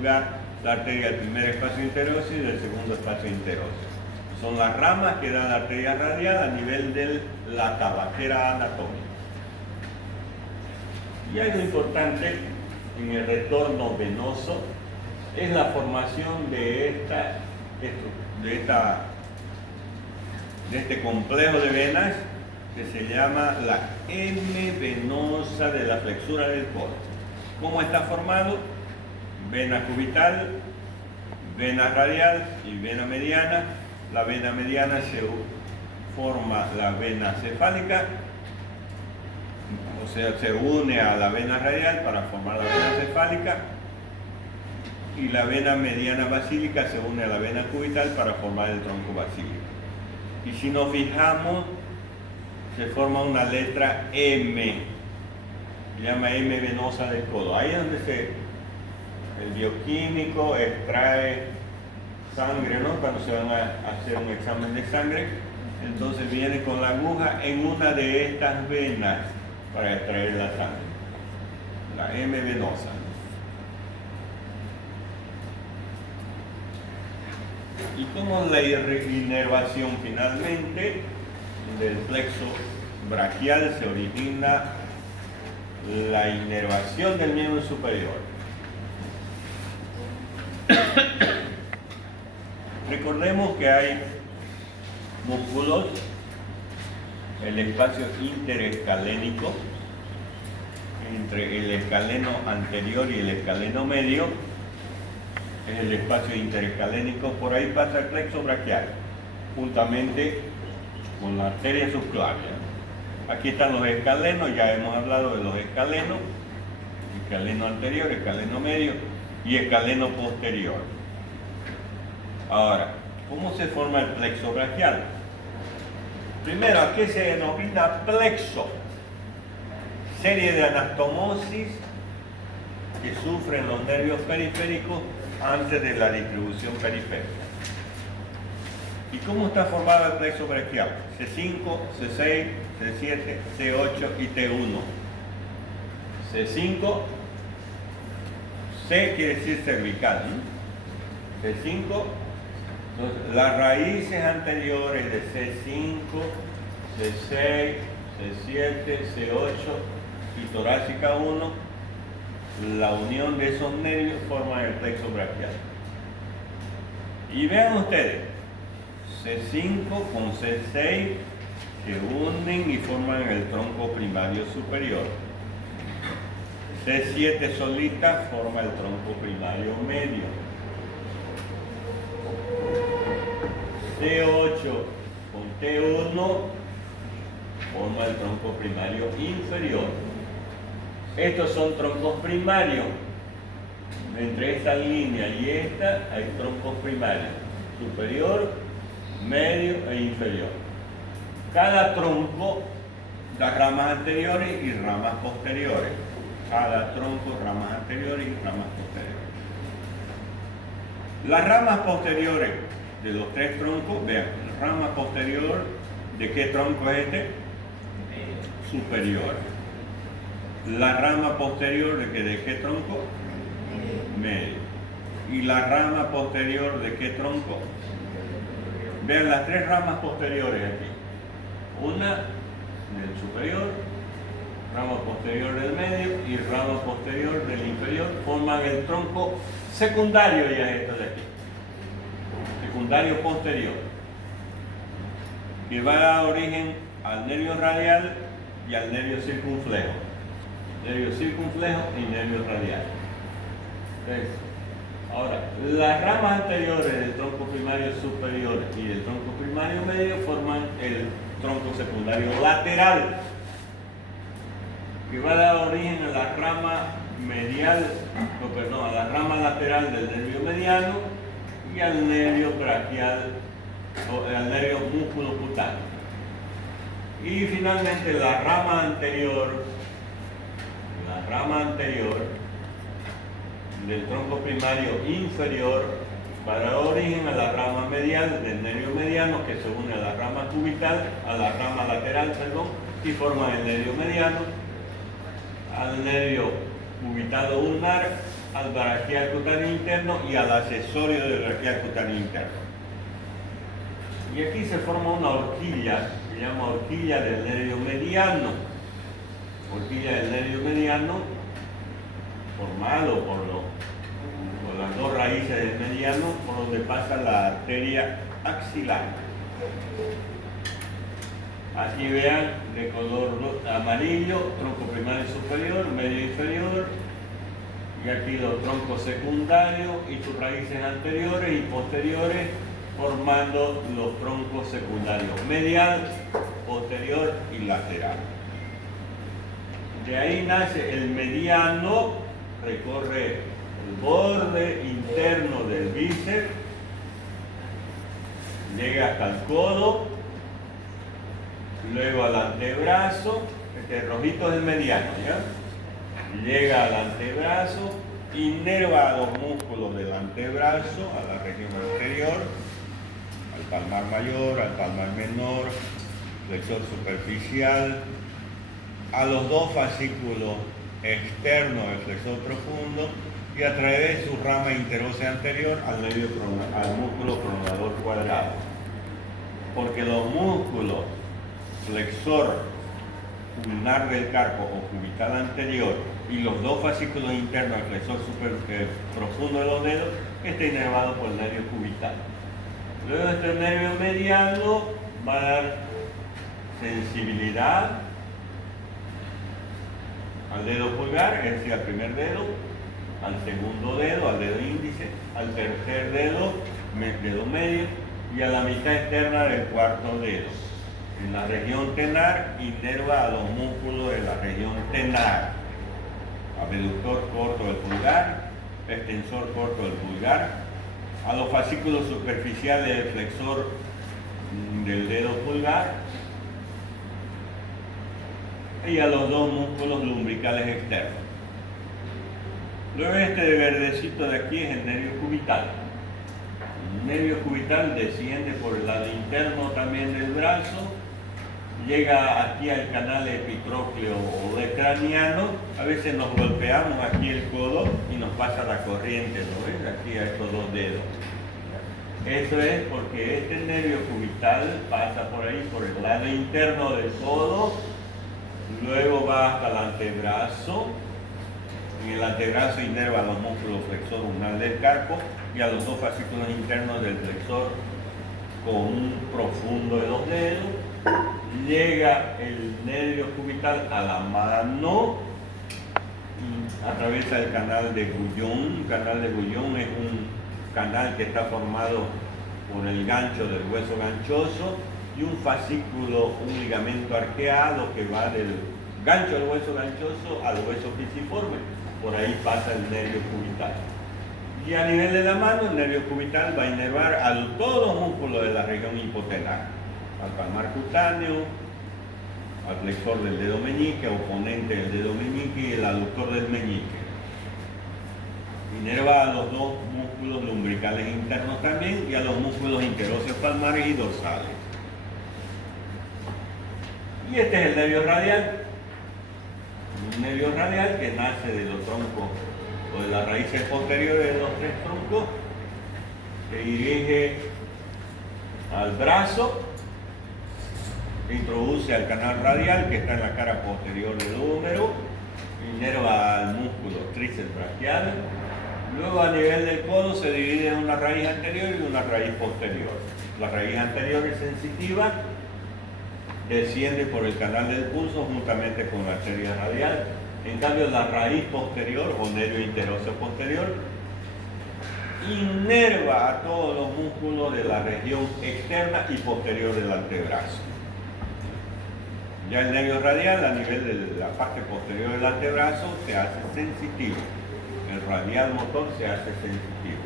lugar la arteria del primer espacio interóseo y del segundo espacio interóseo. Son las ramas que dan la arteria radial a nivel de la tabacera anatómica. Y algo importante en el retorno venoso es la formación de este complejo de venas que se llama la M venosa de la flexura del codo. ¿Cómo está formado? Vena cubital, vena radial y vena mediana. La vena mediana se forma la vena cefálica, o sea, se une a la vena radial para formar la vena cefálica, y la vena mediana basílica se une a la vena cubital para formar el tronco basílico. Y si nos fijamos, se forma una letra M, se llama M venosa del codo. Ahí es donde el bioquímico extrae sangre, ¿no? Cuando se van a hacer un examen de sangre, entonces viene con la aguja en una de estas venas para extraer la sangre, la M venosa. Y como la inervación finalmente del plexo braquial se origina la inervación del miembro superior. Recordemos que hay músculos, el espacio interescalénico, entre el escaleno anterior y el escaleno medio, es el espacio interescalénico. Por ahí pasa el plexo braquial, juntamente con la arteria subclavia. Aquí están los escalenos, ya hemos hablado de los escalenos, escaleno anterior, escaleno medio y escaleno posterior. Ahora, ¿cómo se forma el plexo braquial? Primero, ¿a qué se denomina plexo? Serie de anastomosis que sufren los nervios periféricos antes de la distribución periférica. ¿Y cómo está formado el plexo braquial? C5, C6, C7, C8 y T1. C5, C quiere decir cervical, ¿no? C5, entonces las raíces anteriores de C5, C6, C7, C8 y torácica 1, la unión de esos nervios forma el plexo braquial. Y vean ustedes, C5 con C6 se unen y forman el tronco primario superior. C7 solita forma el tronco primario medio. C8 con T1 forma el tronco primario inferior. Estos son troncos primarios. Entre esta línea y esta hay troncos primarios, superior, medio e inferior. Cada tronco da ramas anteriores y ramas posteriores. Cada tronco, ramas anteriores y ramas posteriores. Las ramas posteriores de los tres troncos, vean, rama posterior, ¿de qué tronco es este? Superior. La rama posterior, ¿de qué tronco? Medio. ¿Y la rama posterior de qué tronco? Vean las tres ramas posteriores aquí. Una del superior, rama posterior del medio y rama posterior del inferior forman el tronco secundario, ya esto de aquí. Secundario posterior, que va a dar origen al nervio radial y al nervio circunflejo. Nervio circunflejo y nervio radial. Entonces, ahora, las ramas anteriores del tronco primario superior y del tronco primario medio forman el tronco secundario lateral, que va a dar origen a la rama medial, a la rama lateral del nervio mediano y al nervio braquial, o al nervio músculo cutáneo. Y finalmente la rama anterior del tronco primario inferior va a dar origen a la rama medial del nervio mediano, que se une a la rama cubital, a la rama lateral, y forma el nervio mediano, al nervio cubitado ulnar al braquial cutáneo interno y al accesorio del braquial cutáneo interno. Y aquí se forma una horquilla, se llama horquilla del nervio mediano. Horquilla del nervio mediano, formado por las dos raíces del mediano, por donde pasa la arteria axilar. Aquí vean, de color amarillo, tronco primario superior, medio inferior, y aquí los troncos secundarios y sus raíces anteriores y posteriores, formando los troncos secundarios medial, posterior y lateral. De ahí nace el mediano, recorre el borde interno del bíceps, llega hasta el codo, luego al antebrazo, este rojito es el mediano, ¿ya? Llega al antebrazo, inerva a los músculos del antebrazo, a la región anterior, al palmar mayor, al palmar menor, flexor superficial, a los dos fascículos externos del flexor profundo y a través de su rama interósea anterior al músculo pronador cuadrado. Porque los músculos flexor ulnar del carpo o cubital anterior y los dos fascículos internos del flexor profundo de los dedos está inervado por el nervio cubital. Luego este nervio mediano va a dar sensibilidad al dedo pulgar, es decir, al primer dedo, al segundo dedo, al dedo índice, al tercer dedo, dedo medio, y a la mitad externa del cuarto dedo. En la región tenar, inerva a los músculos de la región tenar, abductor corto del pulgar, extensor corto del pulgar, a los fascículos superficiales del flexor del dedo pulgar, y a los dos músculos lumbricales externos. Luego este de verdecito de aquí es el nervio cubital. El nervio cubital desciende por el lado interno también del brazo, llega aquí al canal epitrócleo o de craniano. A veces nos golpeamos aquí el codo y nos pasa la corriente, ¿lo ves? Aquí a estos dos dedos. Eso es porque este nervio cubital pasa por ahí, por el lado interno del codo, luego va hasta el antebrazo. En el antebrazo inerva a los músculos flexor ulnar del carpo y a los dos fascículos internos del flexor común profundo de los dedos. Llega el nervio cubital a la mano y atraviesa el canal de Guyon. El canal de Guyon es un canal que está formado por el gancho del hueso ganchoso y un fascículo, un ligamento arqueado que va del gancho del hueso ganchoso al hueso pisiforme. Por ahí pasa el nervio cubital. Y a nivel de la mano, el nervio cubital va a inervar a todos los músculos de la región hipotenar, al palmar cutáneo, al flexor del dedo meñique, oponente del dedo meñique y el aductor del meñique. Inerva a los dos músculos lumbricales internos también y a los músculos interóseos palmares y dorsales. Y este es el nervio radial. Un nervio radial que nace de los troncos o de las raíces posteriores de los tres troncos, se dirige al brazo, se introduce al canal radial que está en la cara posterior del húmero, inerva al músculo tríceps braquial. Luego a nivel del codo se divide en una raíz anterior y una raíz posterior. La raíz anterior es sensitiva, desciende por el canal del pulso juntamente con la arteria radial. En cambio la raíz posterior o nervio interóseo posterior inerva a todos los músculos de la región externa y posterior del antebrazo. Ya el nervio radial a nivel de la parte posterior del antebrazo se hace sensitivo. El radial motor se hace sensitivo.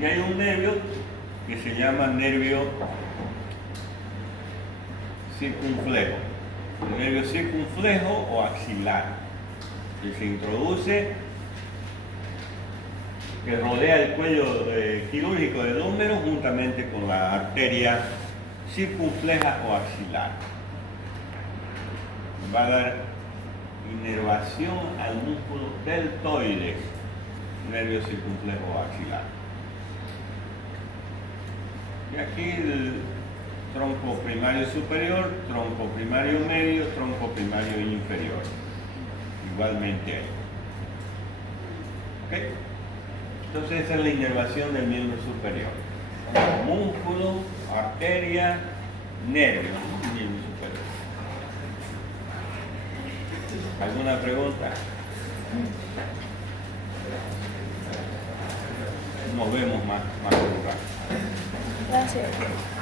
Y hay un nervio que se llama nervio circunflejo. El nervio circunflejo o axilar, que se introduce, que rodea el cuello quirúrgico del húmero juntamente con la arteria circunfleja o axilar. Va a dar inervación al músculo deltoides, nervio circunflejo axilar. Y aquí el tronco primario superior, tronco primario medio, tronco primario inferior. Igualmente ahí. ¿Ok? Entonces esa es la inervación del miembro superior. Músculo, arteria, nervio, miembro superior. ¿Alguna pregunta? Nos vemos más tarde. Gracias.